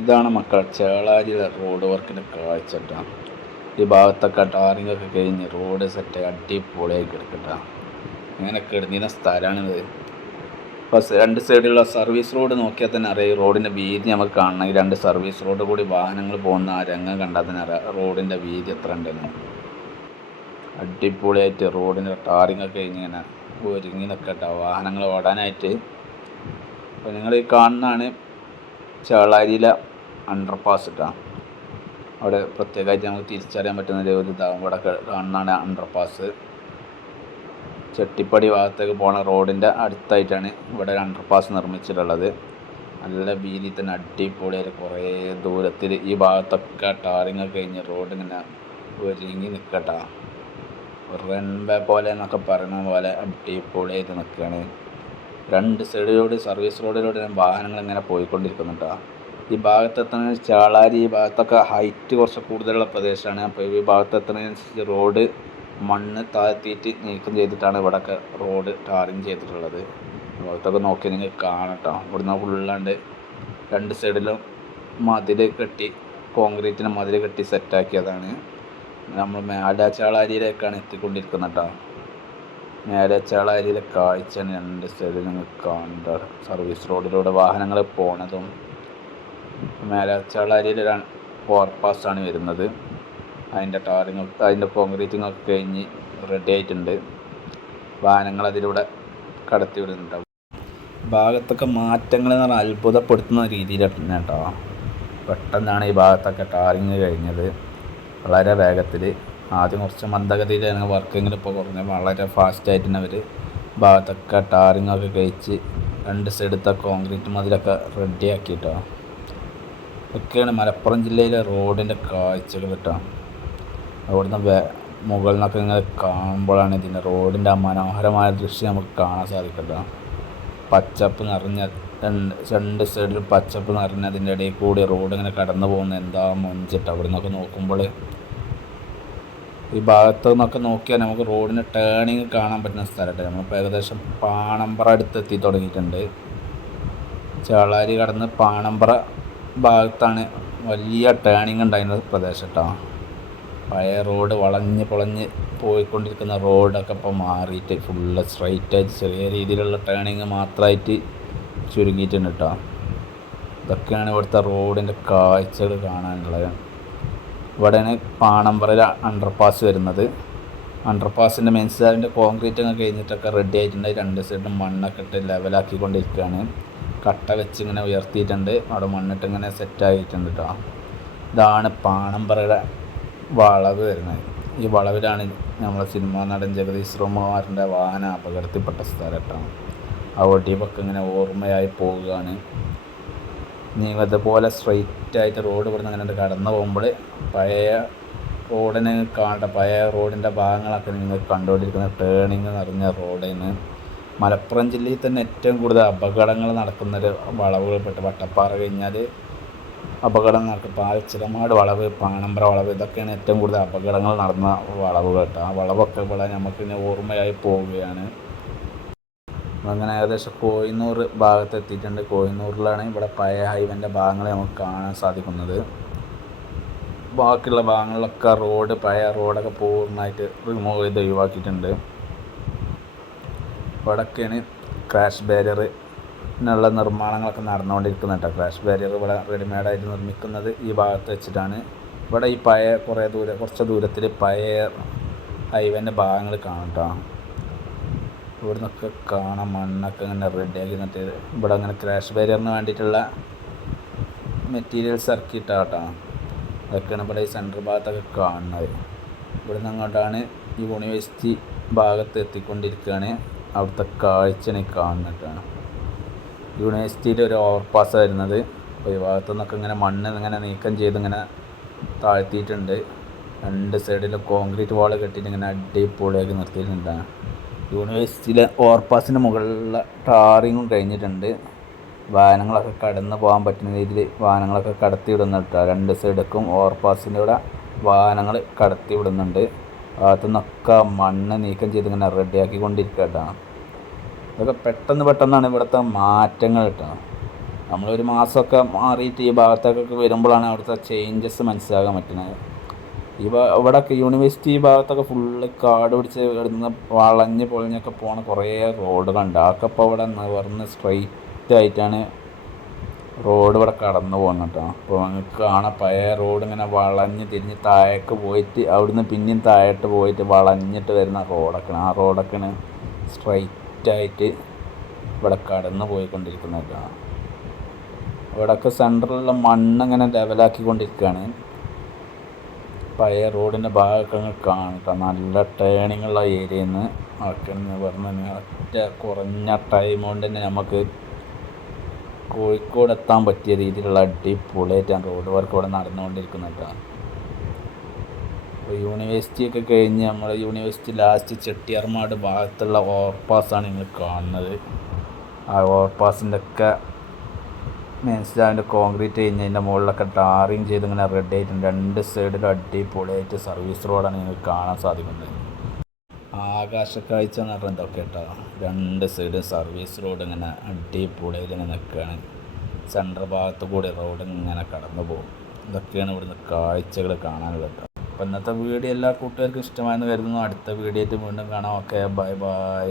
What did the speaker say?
ഇതാണ് മക്കൾ. ചേളാരിയിലെ റോഡ് വർക്കിന്റെ കാഴ്ച കേട്ടോ. ഈ ഭാഗത്തൊക്കെ ടാറിങ്ങൊക്കെ കഴിഞ്ഞ് റോഡ് സെറ്റ് അടിപൊളിയായി കിടക്കട്ടോ. അങ്ങനെ കിടന്നിരുന്ന സ്ഥലമാണിത്. ഇപ്പോൾ രണ്ട് സൈഡിലുള്ള സർവീസ് റോഡ് നോക്കിയാൽ തന്നെ അറിയാം. റോഡിന്റെ വീതി നമുക്ക് കാണണം. ഈ രണ്ട് സർവീസ് റോഡ് കൂടി വാഹനങ്ങൾ പോകുന്ന ആ രംഗം കണ്ടാൽ തന്നെ അറിയാം. റോഡിന്റെ വീതി എത്ര ഉണ്ടെന്ന്. അടിപൊളിയായിട്ട് റോഡിന്റെ ടാറിങ്ങൊക്കെ ഇങ്ങനെ ഒരുങ്ങി നിൽക്കട്ടോ. വാഹനങ്ങൾ ഓടാനായിട്ട്. അപ്പോൾ നിങ്ങൾ ഈ കാണുന്നതാണ് ചേളാരിയിലെ അണ്ടർപാസ് ഇട്ടാ അവിടെ പ്രത്യേകമായിട്ട് നമുക്ക് തിരിച്ചറിയാൻ പറ്റുന്ന ഒരു ഇതാവും. ഇവിടെ കാണുന്നതാണ് അണ്ടർപാസ് ചെട്ടിപ്പടി ഭാഗത്തേക്ക് പോണ റോഡിന്റെ അടുത്തായിട്ടാണ് ഇവിടെ ഒരു അണ്ടർപാസ് നിർമ്മിച്ചിട്ടുള്ളത്. നല്ല വീതി തന്നെ അടിപൊളിയായിട്ട് കുറേ ദൂരത്തിൽ ഈ ഭാഗത്തൊക്കെ ടാറിങ് കഴിഞ്ഞ് റോഡ് ഇങ്ങനെ ഒരുങ്ങി നിൽക്കട്ടാ റൺവേ പോലെ എന്നൊക്കെ പറയുന്ന പോലെ അടിപൊളിയായിട്ട് നിൽക്കുകയാണ് രണ്ട് സൈഡിലൂടെ സർവീസ് റോഡിലൂടെ വാഹനങ്ങൾ ഇങ്ങനെ പോയിക്കൊണ്ടിരിക്കുന്നുണ്ട്. ഈ ഭാഗത്തെത്തണ ചാളാരി ഈ ഭാഗത്തൊക്കെ ഹൈറ്റ് കുറച്ച് കൂടുതലുള്ള പ്രദേശമാണ്. അപ്പോൾ ഈ ഭാഗത്തെത്തണനുസരിച്ച് റോഡ് മണ്ണ് താഴ്ത്തിയിട്ട് നീക്കം ചെയ്തിട്ടാണ് ഇവിടെയൊക്കെ റോഡ് ടാറിങ് ചെയ്തിട്ടുള്ളത്. ഭാഗത്തൊക്കെ നോക്കി നിങ്ങൾ കാണട്ടോ. ഇവിടുന്ന് ഫുള്ളാണ്ട് രണ്ട് സൈഡിലും മതിൽ കെട്ടി കോൺക്രീറ്റിന് മതിൽ കെട്ടി സെറ്റാക്കിയതാണ് നമ്മൾ മേലാച്ചാളാരിയിലേക്കാണ് എത്തിക്കൊണ്ടിരിക്കുന്നത് കേട്ടോ. മേലച്ചാളാരിയിലെ കാഴ്ചയാണ് രണ്ട് സൈഡിൽ നിങ്ങൾ കാണുന്നത്. സർവീസ് റോഡിലൂടെ വാഹനങ്ങൾ പോണതും മേലെ ഒരു ഓവർപാസ്സാണ് വരുന്നത്. അതിന്റെ ടാറിങ് അതിന്റെ കോൺക്രീറ്റിംഗ് ഒക്കെ കഴിഞ്ഞ് റെഡി ആയിട്ടുണ്ട്. വാഹനങ്ങൾ അതിലൂടെ കടത്തി വിടുന്നുണ്ടാവും ഭാഗത്തൊക്കെ മാറ്റങ്ങൾ എന്ന് പറഞ്ഞാൽ അത്ഭുതപ്പെടുത്തുന്ന രീതിയിലാണ് കേട്ടോ. പെട്ടെന്നാണ് ഈ ഭാഗത്തൊക്കെ ടാറിങ് കഴിഞ്ഞത്. വളരെ വേഗത്തിൽ ആദ്യം കുറച്ച് മന്ദഗതിയിലായിരുന്നു വർക്കെങ്കിലും ഇപ്പോൾ കുറഞ്ഞ വളരെ ഫാസ്റ്റായിട്ട് തന്നെ അവർ ഭാഗത്തൊക്കെ ടാറിങ്ങൊക്കെ കഴിച്ച് രണ്ട് സൈഡത്തെ കോൺക്രീറ്റ് മതിലൊക്കെ റെഡി കേട്ടോ ഒക്കെയാണ് മലപ്പുറം ജില്ലയിലെ റോഡിന്റെ കാഴ്ചകൾ കേട്ടോ. അവിടുന്ന് വേ മുകളിൽ നിന്നൊക്കെ ഇങ്ങനെ കാണുമ്പോഴാണ് ഇതിന്റെ റോഡിന്റെ ആ മനോഹരമായ ദൃശ്യം നമുക്ക് കാണാൻ സാധിക്കട്ടോ. പച്ചപ്പ് നിറഞ്ഞ രണ്ട് രണ്ട് സൈഡിൽ പച്ചപ്പ് നിറഞ്ഞ അതിന്റെ ഇടയിൽ കൂടി റോഡ് ഇങ്ങനെ കടന്നു പോകുന്ന എന്താ മൊഞ്ചിട്ട് അവിടെ നിന്നൊക്കെ നോക്കുമ്പോൾ ഈ ഭാഗത്തു നിന്നൊക്കെ നോക്കിയാൽ നമുക്ക് റോഡിന് ടേണിങ് കാണാൻ പറ്റുന്ന സ്ഥലമായിട്ട് നമ്മളിപ്പോൾ ഏകദേശം പാണമ്പ്ര അടുത്ത് എത്തി തുടങ്ങിയിട്ടുണ്ട്. ചേളാരി കടന്ന് പാണമ്പ്ര ഭാഗത്താണ് വലിയ ടേണിങ് ഉണ്ടായിരുന്ന പ്രദേശം കേട്ടോ പഴയ റോഡ് വളഞ്ഞ് പൊളഞ്ഞ് പോയിക്കൊണ്ടിരിക്കുന്ന റോഡൊക്കെ ഇപ്പോൾ മാറിയിട്ട് ഫുള്ള് സ്ട്രൈറ്റായിട്ട് ചെറിയ രീതിയിലുള്ള ടേണിങ് മാത്രമായിട്ട് ചുരുങ്ങിയിട്ടുണ്ട് കേട്ടോ ഇതൊക്കെയാണ് ഇവിടുത്തെ റോഡിന്റെ കാഴ്ചകൾ കാണാനുള്ളത്. ഇവിടെയാണ് പാണമ്പറയിൽ അണ്ടർപാസ് വരുന്നത്. അണ്ടർപാസിന്റെ മെയിൻസാറിന്റെ കോൺക്രീറ്റ് ഒക്കെ കഴിഞ്ഞിട്ടൊക്കെ റെഡി ആയിട്ടുണ്ട്. രണ്ട് സൈഡും മണ്ണൊക്കെ ഇട്ട് ലെവലാക്കിക്കൊണ്ടിരിക്കുകയാണ് കട്ട വെച്ച് ഇങ്ങനെ ഉയർത്തിയിട്ടുണ്ട്. അവിടെ മണ്ണിട്ട് ഇങ്ങനെ സെറ്റ് ആയിട്ടുണ്ട് കേട്ടോ ഇതാണ് പാണമ്പറയുടെ വളവ് വരുന്നത്. ഈ വളവിലാണ് നമ്മളെ സിനിമാ നടൻ ജഗദീഷ് ശ്രീകുമാറിന്റെ വാഹന അപകടത്തിൽപ്പെട്ട സ്ഥലം കേട്ടോ ആ ഒടിവൊക്കെ ഇങ്ങനെ ഓർമ്മയായി പോവുകയാണ്. നീ അതുപോലെ സ്ട്രെയിറ്റ് ആയിട്ട് റോഡ് ഇവിടുന്ന് അങ്ങനെ കടന്നു പോകുമ്പോൾ പഴയ റോഡിന് കാണേണ്ട പഴയ റോഡിന്റെ ഭാഗങ്ങളൊക്കെ നിങ്ങൾ കണ്ടുകൊണ്ടിരിക്കുന്ന ടേണിങ് നിറഞ്ഞ റോഡിന് മലപ്പുറം ജില്ലയിൽ തന്നെ ഏറ്റവും കൂടുതൽ അപകടങ്ങൾ നടക്കുന്നൊരു വളവുകൾപ്പെട്ട് വട്ടപ്പാറ കഴിഞ്ഞാൽ അപകടം നടക്കും. പാൽച്ചിലമാട് വളവ് പാണമ്പ്ര വളവ് ഇതൊക്കെയാണ് ഏറ്റവും കൂടുതൽ അപകടങ്ങൾ നടന്ന വളവുകൾ കേട്ടോ. ആ വളവൊക്കെ ഇവിടെ നമുക്ക് ഓർമ്മയായി പോവുകയാണ്. അങ്ങനെ ഏകദേശം കോഹിന്നൂർ ഭാഗത്ത് എത്തിയിട്ടുണ്ട് കോഹിന്നൂരിലാണ് ഇവിടെ പഴയ ഹൈവേന്റെ ഭാഗങ്ങൾ നമുക്ക് കാണാൻ സാധിക്കുന്നത്. ബാക്കിയുള്ള ഭാഗങ്ങളിലൊക്കെ റോഡ് പഴയ റോഡൊക്കെ പൂർണമായിട്ട് റിമൂവ് ചെയ്ത് ഒഴിവാക്കിയിട്ടുണ്ട്. ഇവിടെയൊക്കെയാണ് ക്രാഷ് ബാരിയർ ഇങ്ങനെയുള്ള നിർമ്മാണങ്ങളൊക്കെ നടന്നുകൊണ്ടിരിക്കുന്നത് കേട്ടോ. ക്രാഷ് ബാരിയർ ഇവിടെ റെഡിമെയ്ഡായിട്ട് നിർമ്മിക്കുന്നത് ഈ ഭാഗത്ത് വെച്ചിട്ടാണ്. ഇവിടെ ഈ പഴയ കുറേ ദൂരെ കുറച്ച് ദൂരത്തിൽ പഴയ ഹൈവേന്റെ ഭാഗങ്ങൾ കാണും കേട്ടോ. ഇവിടെ നിന്നൊക്കെ കാണാം മണ്ണൊക്കെ ഇങ്ങനെ റെഡിയാക്കി എന്നിട്ട് ഇവിടെ അങ്ങനെ ക്രാഷ് ബാരിയറിന് വേണ്ടിയിട്ടുള്ള മെറ്റീരിയൽ സർക്കിട്ട് കേട്ടോ അതൊക്കെയാണ് ഇവിടെ ഈ സെന്റർ ഭാഗത്തൊക്കെ കാണുന്നത്. ഇവിടെ നിന്ന് അങ്ങോട്ടാണ് യൂണിവേഴ്സിറ്റി ഭാഗത്ത് എത്തിക്കൊണ്ടിരിക്കുകയാണ്. അവിടുത്തെ കാഴ്ചയാണ് ഈ കാണുന്നിട്ടാണ്. യൂണിവേഴ്സിറ്റിയിൽ ഒരു ഓവർപാസ് വരുന്നത്. ഈ ഭാഗത്തു നിന്നൊക്കെ ഇങ്ങനെ മണ്ണ് ഇങ്ങനെ നീക്കം ചെയ്ത് ഇങ്ങനെ താഴ്ത്തിയിട്ടുണ്ട്. രണ്ട് സൈഡിലും കോൺക്രീറ്റ് വാൾ കെട്ടിയിട്ട് ഇങ്ങനെ അടിപൊളിയാക്കി നിർത്തിയിട്ടുണ്ട്. യൂണിവേഴ്സിറ്റിയിലെ ഓവർപാസിന്റെ മുകളിലുള്ള ടാറിങ്ങും കഴിഞ്ഞിട്ടുണ്ട്. വാഹനങ്ങളൊക്കെ കടന്ന് പോകാൻ പറ്റുന്ന രീതിയിൽ വാഹനങ്ങളൊക്കെ കടത്തി വിടുന്നുണ്ട് രണ്ട് സൈഡക്കും ഓവർപാസിന്റെ കൂടെ വാഹനങ്ങൾ കടത്തി വിടുന്നുണ്ട് അകത്തുനിന്നൊക്കെ മണ്ണ് നീക്കം ചെയ്ത് ഇങ്ങനെ റെഡിയാക്കി കൊണ്ടിരിക്കുക കേട്ടോ ഇതൊക്കെ പെട്ടെന്ന് പെട്ടെന്നാണ് ഇവിടുത്തെ മാറ്റങ്ങൾ കേട്ടോ നമ്മളൊരു മാസമൊക്കെ മാറിയിട്ട് ഈ ഭാഗത്തേക്കൊക്കെ വരുമ്പോഴാണ് അവിടുത്തെ ചേഞ്ചസ് മനസ്സിലാക്കാൻ പറ്റുന്നത്. ഈ ഇവിടെയൊക്കെ യൂണിവേഴ്സിറ്റി ഭാഗത്തൊക്കെ ഫുള്ള് കാട് പിടിച്ച് കിടന്ന് വളഞ്ഞ് പൊളിഞ്ഞൊക്കെ പോണ കുറേ റോഡുകളുണ്ട് അതൊക്കെ ഇപ്പോൾ ഇവിടെ നിവർന്ന് സ്ട്രൈറ്റ് ആയിട്ടാണ് റോഡ് ഇവിടെ കടന്നു പോകുന്നത് കേട്ടോ. അപ്പോൾ നിങ്ങൾക്ക് കാണാം പഴയ റോഡ് ഇങ്ങനെ വളഞ്ഞ് തിരിഞ്ഞ് താഴേക്ക് പോയിട്ട് അവിടുന്ന് പിന്നെയും താഴോട്ട് പോയിട്ട് വളഞ്ഞിട്ട് വരുന്ന റോഡൊക്കെയാണ് ആ റോഡൊക്കെയാണ് സ്ട്രൈറ്റ് ആയിട്ട് ഇവിടെ കടന്നു പോയിക്കൊണ്ടിരിക്കുന്നതാണ് ഇവിടെയൊക്കെ സെന്ററിലുള്ള മണ്ണ് ഇങ്ങനെ ലെവലാക്കിക്കൊണ്ടിരിക്കുകയാണ് പഴയ റോഡിന്റെ ഭാഗമൊക്കെ നല്ല ടേണിങ്ങുള്ള ഏരിയയിൽ നിന്ന് ഒക്കെ പറഞ്ഞു ഒറ്റ കുറഞ്ഞ ടൈം കൊണ്ട് തന്നെ നമുക്ക് കോഴിക്കോട് എത്താൻ പറ്റിയ രീതിയിലുള്ള അടിപൊളിയായിട്ടാണ് റോഡ് വർക്ക് ഇവിടെ നടന്നുകൊണ്ടിരിക്കുന്നത് ഇപ്പോൾ അപ്പോൾ യൂണിവേഴ്സിറ്റി ഒക്കെ കഴിഞ്ഞ് നമ്മൾ യൂണിവേഴ്സിറ്റി ലാസ്റ്റ് ചെട്ടിയാർമാട് ഭാഗത്തുള്ള ഓവർപാസ്സാണ് നിങ്ങൾ കാണുന്നത്. ആ ഓവർപാസിന്റെ ഒക്കെ മനസ്സിലാവിന്റെ കോൺക്രീറ്റ് കഴിഞ്ഞ് അതിന്റെ മുകളിലൊക്കെ ടാറിങ് ചെയ്ത് ഇങ്ങനെ റെഡ് ആയിട്ടുണ്ട്. രണ്ട് സൈഡിലും അടിപൊളിയായിട്ട് സർവീസ് റോഡാണ് നിങ്ങൾക്ക് കാണാൻ സാധിക്കുന്നത്. ആകാശക്കാഴ്ച എന്ന് പറഞ്ഞാൽ ഇതൊക്കെ കേട്ടോ രണ്ട് സൈഡും സർവീസ് റോഡ് ഇങ്ങനെ അടിപൊളിയിൽ ഇങ്ങനെ നിൽക്കുകയാണ് സെൻട്രൽ ഭാഗത്ത് കൂടി റോഡ് ഇങ്ങനെ കടന്നു പോകും. ഇതൊക്കെയാണ് ഇവിടുന്ന് കാഴ്ചകൾ കാണാനുള്ളത് അപ്പോൾ ഇന്നത്തെ വീഡിയോ എല്ലാ കൂട്ടുകാർക്കും ഇഷ്ടമായെന്ന് കരുതുന്നു. അടുത്ത വീഡിയോ ആയിട്ട് വീണ്ടും കാണാം. Okay bye bye